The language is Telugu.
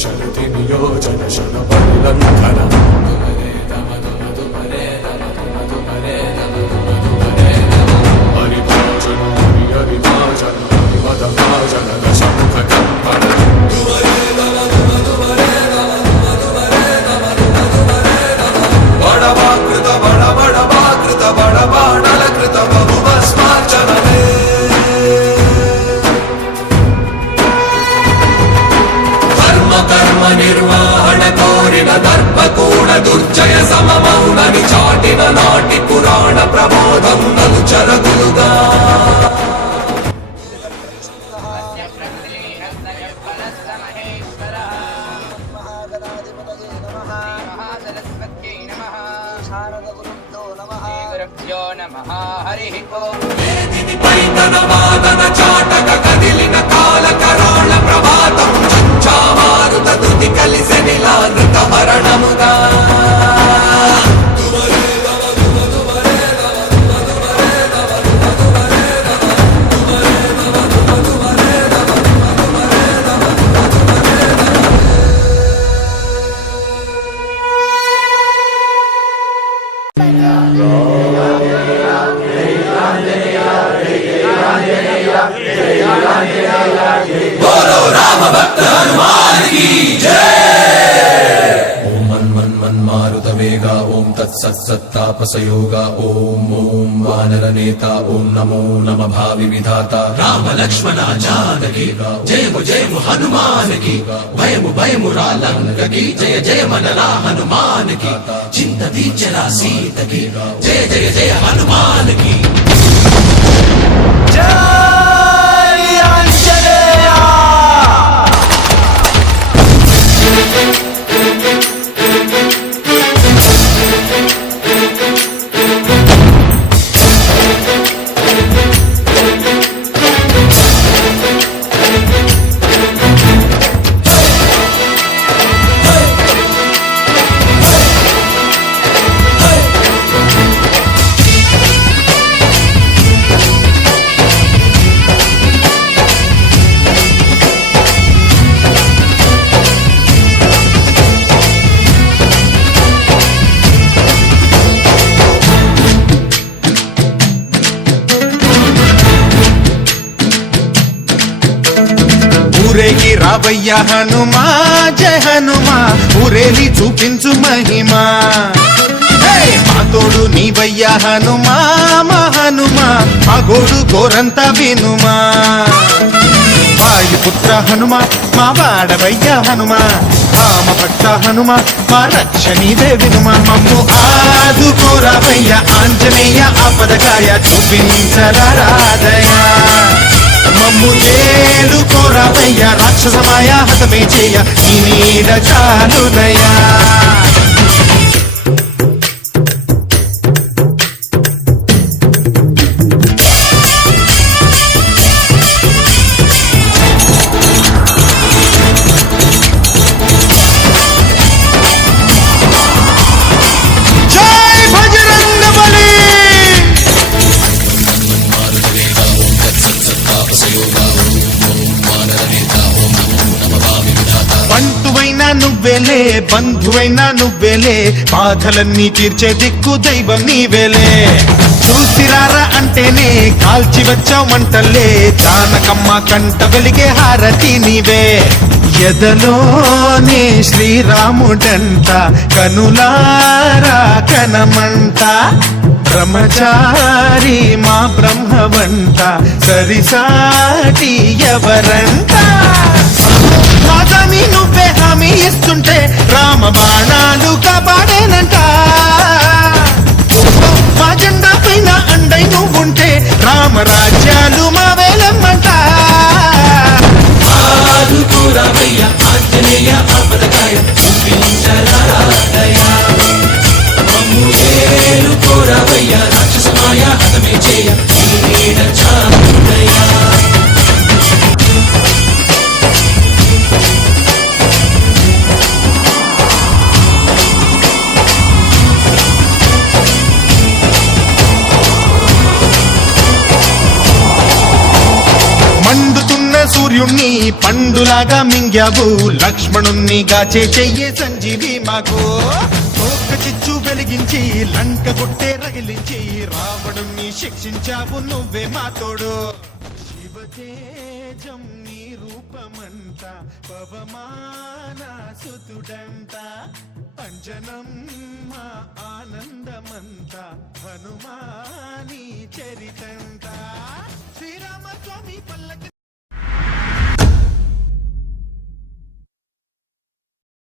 शरति नियोजन शर परिलंघन हरिभाजन हरिभाजन हरिमदभाजन दशमुख कंपन बड़वाकृत बड़वाकृत बड़वाडलकृत बहुभस्मार्चनमे कर्म निर्वहण कोरिन दर्पकूण दुर्जय सममौननि चाटिन नाटि पुराण प्रबोधं नलुचरगुलुगा पैतनवादन चाटक कदिलिन काल कराळ प्रभातं चंचामारुत धृति कलिसनिला नृत मरणमुगा बोलो राम भक्त हनुमान की जय। ओम मन मन मन मारुत वेगा ओम तत्सत् सत्तापसयोगा ओम ओम वानर नेता ओम नमो नम भावि विधाता राम लक्ष्मण जानकी जय हनुमान की भयमु भयमु रालंक की जय जय मनरा हनुमान की चिंत दीचरा सीत की जय जय जय हनुमान की जय। ఊరేగి రావయ్య హనుమా జయ హనుమా ఊరేలి చూపించు మహిమా మా తోడు నీవయ్య హనుమా మా హనుమా మా గోడు గోరంత వినుమా వాయుపుత్ర హనుమా మా వాడవయ్య హనుమా రామ భక్త హనుమా మా రక్షణీదే వినుమా మమ్ము ఆదుకోరావయ్య ఆంజనేయ ఆపదకాయ చూపించరాదయ మమ్ము తేలుకోరావయ్య రాక్షసమాయ హతమే చేయ ఈ నీడ చాలునయా బంటువైనా నువ్వేలే బంధువైనా నువ్వేలే బాధలన్నీ తీర్చే దిక్కు దైవం నీవేలే చూసిరారా అంటేనే కాల్చి వచ్చావు మంటల్లే జానకమ్మ కంట వెలిగే హారతి నీవే ఎదలోనే శ్రీరాముడంట కనులారా కనమంట బ్రహ్మచారి మా బ్రహ్మవంట సరిసాటి ఎవరంట మాదామి నువ్వే హామీ ఇస్తుంటే రామ బాణాలు కాపాడేనంట మా జెండా పైన అండై నువ్వుంటే రామరాజ్యాలు మా వేలమ్మంట ఆంజనేయ ఆపదకాయ చూపించరాదయ మమ్మువేలు కోరవయ్య రాక్షసమాయ హతమే చేయ నీడ చాలునయా పండులాగా మింగావు లక్ష్మణుణ్ణి గాచే చెయ్యే సంజీవి మాకు ఒక్క చిచ్చు వెలిగించి లంక కొట్టే రగిలించి రావణుణ్ణి శిక్షించావు నువ్వే మా తోడు శివతేజం నీ రూపమంట పవమాన సుతుడంట అంజనం మా ఆనందమంత హనుమాని చరితంట శ్రీరామస్వామి పల్లకి